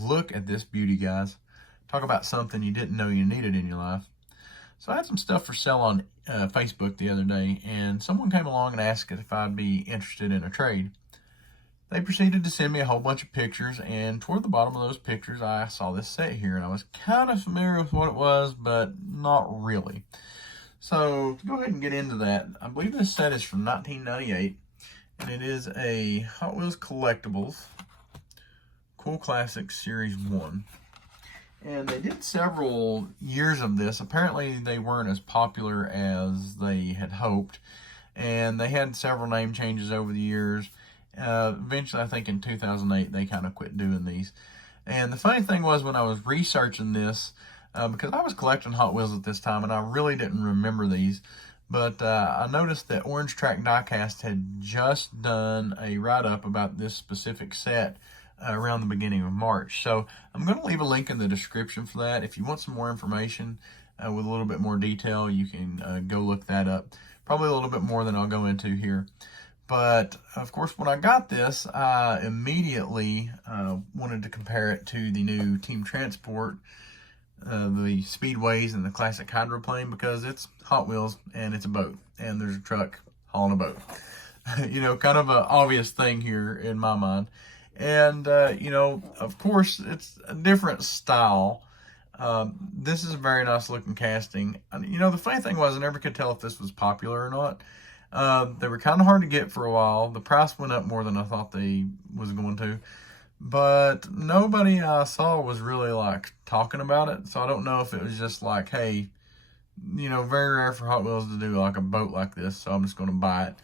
Look at this beauty, guys. Talk about something you didn't know you needed in your life. So I had some stuff for sale on Facebook the other day, and someone came along and asked if I'd be interested in a trade. They proceeded to send me a whole bunch of pictures, and toward the bottom of those pictures, I saw this set here, and I was kind of familiar with what it was, but not really. So to go ahead and get into that, I believe this set is from 1998, and it is a Hot Wheels Collectibles Cool Classics Series 1. And they did several years of this. Apparently they weren't as popular as they had hoped, and they had several name changes over the years. Eventually, I think in 2008, they kind of quit doing these. And the funny thing was, when I was researching this, because I was collecting Hot Wheels at this time, and I really didn't remember these, but I noticed that Orange Track Diecast had just done a write-up about this specific set around the beginning of March. So I'm going to leave a link in the description for that. If you want some more information with a little bit more detail, you can go look that up. Probably a little bit more than I'll go into here. But, of course, when I got this, I immediately wanted to compare it to the new Team Transport, the Speedways, and the Classic Hydroplane, because it's Hot Wheels, and it's a boat, and there's a truck hauling a boat. You know, kind of an obvious thing here in my mind. And, you know, of course, it's a different style. This is a very nice looking casting. You know, the funny thing was, I never could tell if this was popular or not. They were kind of hard to get for a while. The price went up more than I thought they was going to. But nobody I saw was really, like, talking about it. So I don't know if it was just like, hey, you know, very rare for Hot Wheels to do, like, a boat like this. So I'm just going to buy it.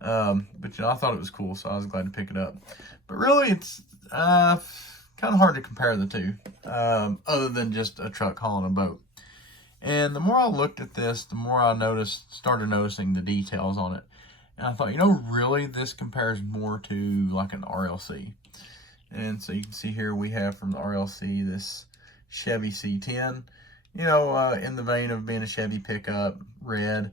But, you know, I thought it was cool, so I was glad to pick it up. But really, it's kind of hard to compare the two, other than just a truck hauling a boat. And the more I looked at this, the more I started noticing the details on it. And I thought, you know, really, this compares more to like an RLC. And so you can see here we have from the RLC this Chevy C10, you know, in the vein of being a Chevy pickup, red.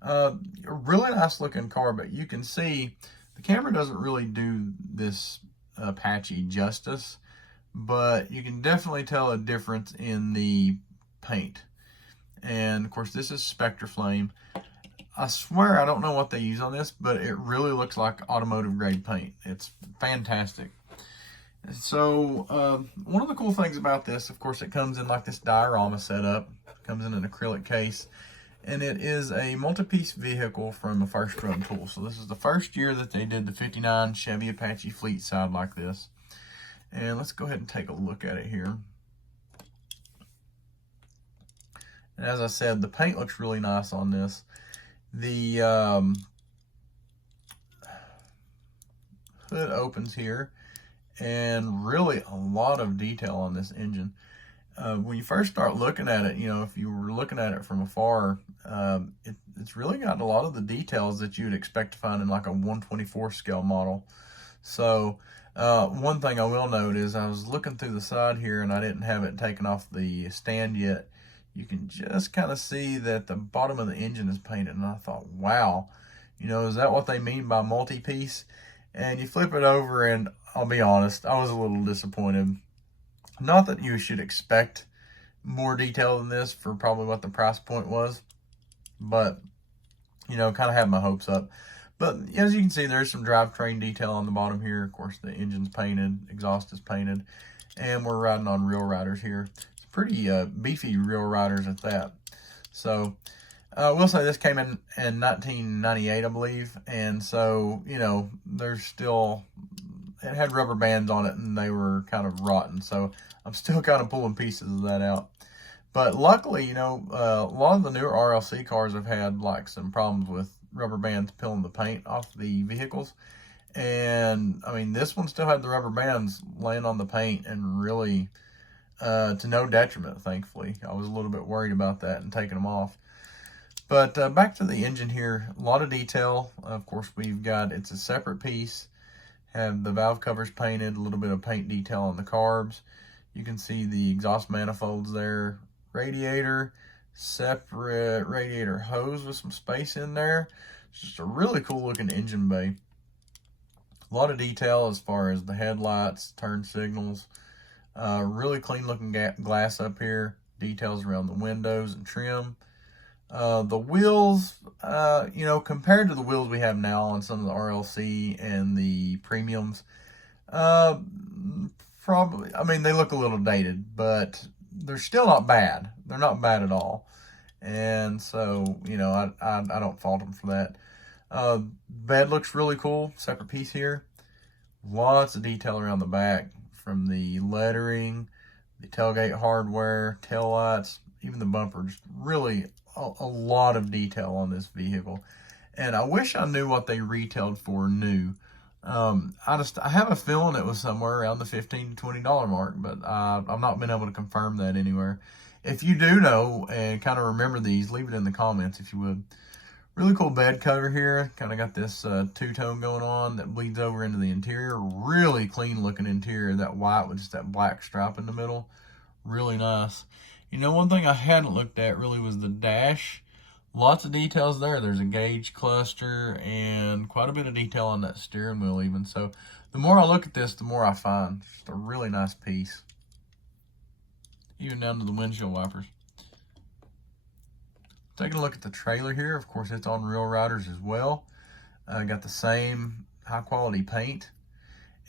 A really nice looking car, but you can see the camera doesn't really do this Apache justice, but you can definitely tell a difference in the paint. And of course, this is Spectre Flame. I swear I don't know what they use on this, but it really looks like automotive grade paint. It's fantastic. So one of the cool things about this, of course, it comes in like this diorama setup. It comes in an acrylic case, and it is a multi-piece vehicle from a first run tool. So this is the first year that they did the 59 Chevy Apache Fleetside like this. And let's go ahead and take a look at it here. And as I said, the paint looks really nice on this. The hood opens here, and really a lot of detail on this engine. When you first start looking at it, you know, if you were looking at it from afar, it's really got a lot of the details that you would expect to find in like a 1/24 scale model. So one thing I will note is I was looking through the side here, and I didn't have it taken off the stand yet. You can just kind of see that the bottom of the engine is painted, and I thought, wow, you know, is that what they mean by multi-piece? And you flip it over, and I'll be honest, I was a little disappointed. Not that you should expect more detail than this for probably what the price point was, but, you know, kind of had my hopes up. But as you can see, there's some drivetrain detail on the bottom here. Of course, the engine's painted, exhaust is painted, and we're riding on Real Riders here. Pretty beefy Real Riders at that. So we'll say this came in 1998, I believe, and so, you know, there's still, it had rubber bands on it, and they were kind of rotten, so I'm still kind of pulling pieces of that out. But luckily, you know, a lot of the newer RLC cars have had like some problems with rubber bands peeling the paint off the vehicles, and I mean, this one still had the rubber bands laying on the paint, and really to no detriment, thankfully. I was a little bit worried about that and taking them off. But back to the engine here, a lot of detail. Of course, we've got, it's a separate piece. Have the valve covers painted, a little bit of paint detail on the carbs. You can see the exhaust manifolds there. Radiator, separate radiator hose with some space in there. It's just a really cool looking engine bay. A lot of detail as far as the headlights, turn signals, Really clean looking glass up here. Details around the windows and trim. The wheels, compared to the wheels we have now on some of the RLC and the premiums, probably, I mean, they look a little dated, but they're still not bad. They're not bad at all. And so, I don't fault them for that. Bed looks really cool. Separate piece here. Lots of detail around the back, from the lettering, the tailgate hardware, tail lights, even the bumper. Just really a lot of detail on this vehicle. And I wish I knew what they retailed for new. I have a feeling it was somewhere around the $15 to $20 mark, but I've not been able to confirm that anywhere. If you do know and kind of remember these, leave it in the comments if you would. Really cool bed cover here. Kind of got this two-tone going on that bleeds over into the interior. Really clean looking interior. That white with just that black stripe in the middle. Really nice. One thing I hadn't looked at really was the dash. Lots of details there. There's a gauge cluster and quite a bit of detail on that steering wheel even. So the more I look at this, the more I find. Just a really nice piece. Even down to the windshield wipers. Taking a look at the trailer here. Of course, it's on Real Riders as well. Got the same high quality paint.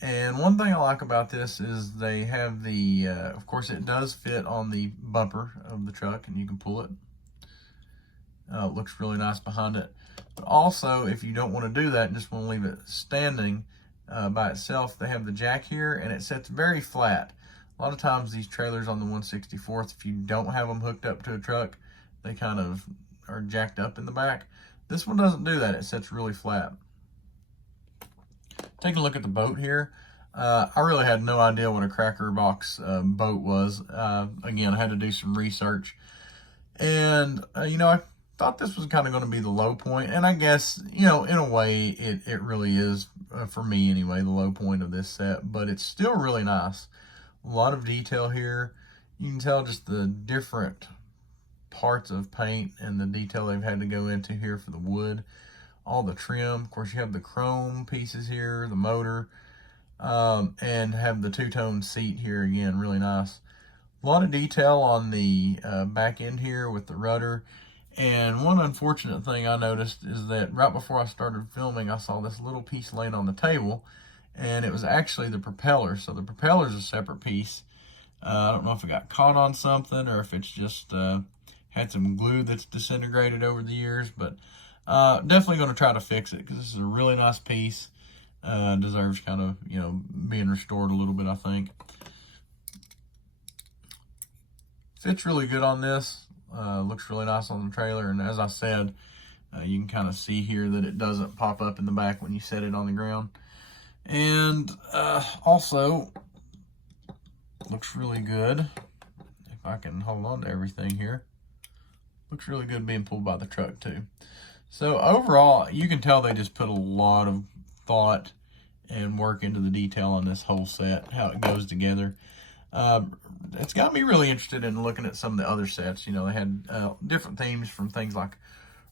And one thing I like about this is they have the, of course, it does fit on the bumper of the truck and you can pull it. It looks really nice behind it. But also, if you don't want to do that and just want to leave it standing by itself, they have the jack here and it sits very flat. A lot of times these trailers on the 164th, if you don't have them hooked up to a truck, they kind of are jacked up in the back. This one doesn't do that. It sits really flat. Taking a look at the boat here. I really had no idea what a Crackerbox boat was. Again, I had to do some research. And, I thought this was kind of going to be the low point. And I guess, in a way, it really is, for me anyway, the low point of this set. But it's still really nice. A lot of detail here. You can tell just the different parts of paint and the detail they've had to go into here for the wood. All the trim. Of course, you have the chrome pieces here, the motor, and have the two-tone seat here again, really nice. A lot of detail on the back end here with the rudder. And one unfortunate thing I noticed is that right before I started filming, I saw this little piece laying on the table, and it was actually the propeller. So the propeller is a separate piece. I don't know if it got caught on something or if it's just had some glue that's disintegrated over the years, but definitely going to try to fix it because this is a really nice piece. Deserves kind of, being restored a little bit, I think. Fits really good on this. Looks really nice on the trailer. And as I said, you can kind of see here that it doesn't pop up in the back when you set it on the ground. And also, looks really good. If I can hold on to everything here. Looks really good being pulled by the truck too. So overall, you can tell they just put a lot of thought and work into the detail on this whole set, how it goes together. It's got me really interested in looking at some of the other sets. They had different themes from things like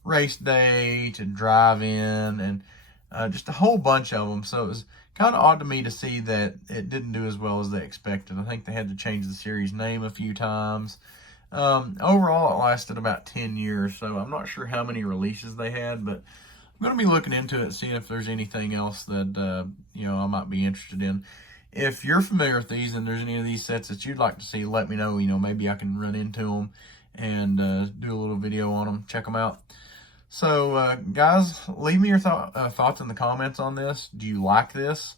race day to drive-in and just a whole bunch of them. So it was kind of odd to me to see that it didn't do as well as they expected. I think they had to change the series name a few times. Overall, it lasted about 10 years, so I'm not sure how many releases they had, but I'm going to be looking into it, seeing if there's anything else that, I might be interested in. If you're familiar with these and there's any of these sets that you'd like to see, let me know. Maybe I can run into them and do a little video on them, check them out. So, guys, leave me your thoughts in the comments on this. Do you like this?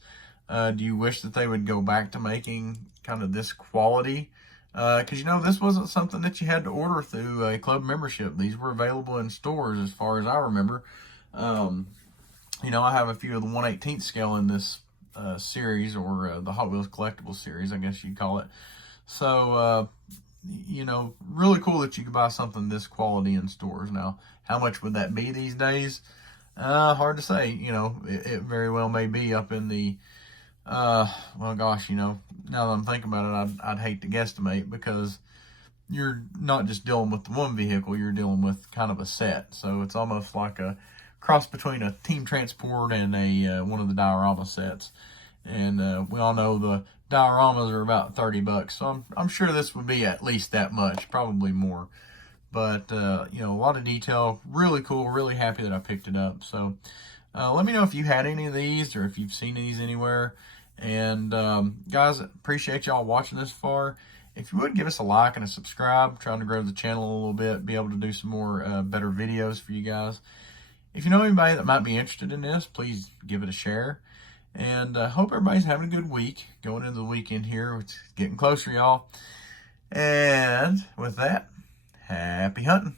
Do you wish that they would go back to making kind of this quality? Because, this wasn't something that you had to order through a club membership. These were available in stores as far as I remember. I have a few of the 1/18 scale in this series, or the Hot Wheels Collectibles series, I guess you'd call it. So, really cool that you could buy something this quality in stores. Now, how much would that be these days? Hard to say. It very well may be up in the, well, gosh, now that I'm thinking about it, I'd hate to guesstimate, because you're not just dealing with the one vehicle, you're dealing with kind of a set. So it's almost like a cross between a Team Transport and one of the diorama sets. And we all know the dioramas are about 30 bucks. So I'm sure this would be at least that much, probably more. But, you know, a lot of detail, really cool, really happy that I picked it up. So let me know if you had any of these or if you've seen these anywhere. And guys, appreciate y'all watching this far. If you would, give us a like and a subscribe. Trying to grow the channel a little bit, be able to do some more better videos for you guys. If you know anybody that might be interested in this, please give it a share. And hope everybody's having a good week. Going into the weekend here. It's getting closer, y'all. And with that, happy hunting.